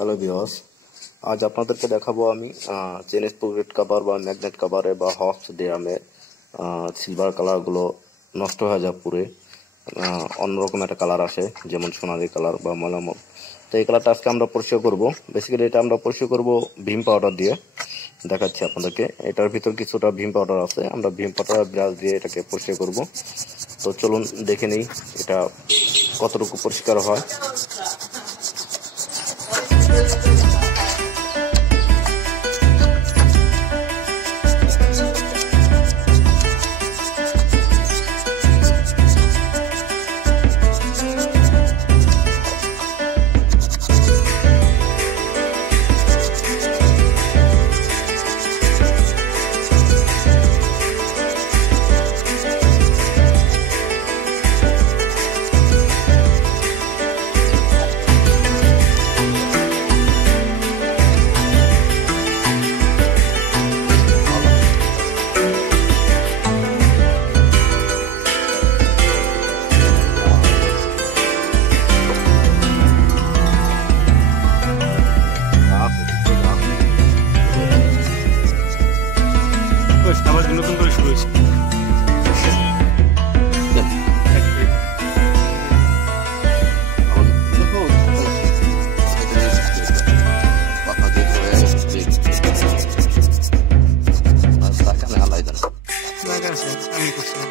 Hello viewers, আজ আপনাদেরকে দেখাবো আমি চেনিস পকেট কভার বা ম্যাগনেট কভারে বা হক্স ড্রামে সিলভার কালারগুলো নষ্ট হয়ে যায় পুরে অন্যরকম একটা কালার আসে, যেমন সোনালি কালার বা মলামল। তো এই কালারটা আজকে আমরা পরিষ্কার করব। বেসিক্যালি এটা আমরা পরিষ্কার করব ভীম পাউডার দিয়ে। দেখাচ্ছি আপনাদেরকে, এটার ভিতর কিছুটা ভীম পাউডার আছে। আমরা ভীম পাউডার ব্রাশ দিয়ে এটাকে পরিষ্কার করব। তো চলুন দেখে নিই এটা কতটুকু পরিষ্কার হয়। আবার নতুন করে শুরু হয়েছে। আমি করছিলাম।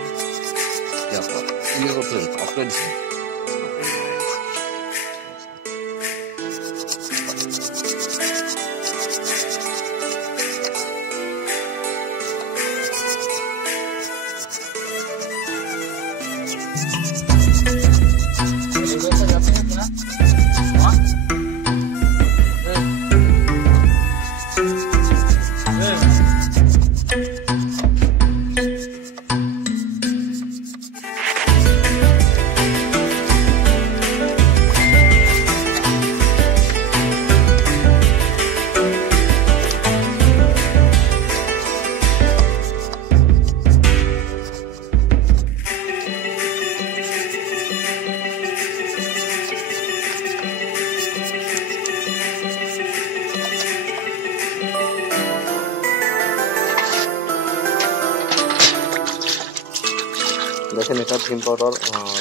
দেখেন, এটা ভীম পাউডার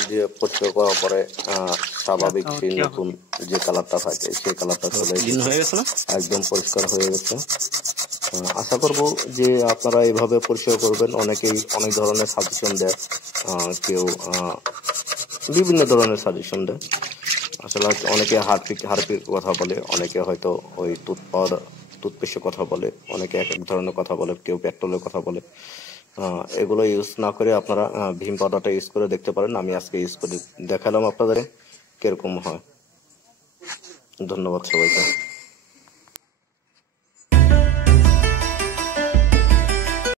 দিয়ে পরিষ্কার করার পরে স্বাভাবিক সেই নতুন যে কালারটা থাকে সেই কালারটা চলে এসেছে, একদম পরিষ্কার হয়ে গেছে। আশা করব যে আপনারা এইভাবে পরিষ্কার করবেন। অনেকেই অনেক ধরনের সাজেশন দেয়, কেউ বিভিন্ন ধরনের সাজেশন দেয়। আসলে অনেকে হারপিক কথা বলে, অনেকে হয়তো ওই টুথপেস্টের কথা বলে, অনেকে এক এক ধরনের কথা বলে, কেউ পেট্রোলের কথা বলে। এগুলো ইউজ না করে আপনারা ভীম পাউডারটা ইউজ করে দেখতে পারেন। আমি আজকে ইউজ করে দেখালাম আপনাদের কিরকম হয়। ধন্যবাদ সবাইকে।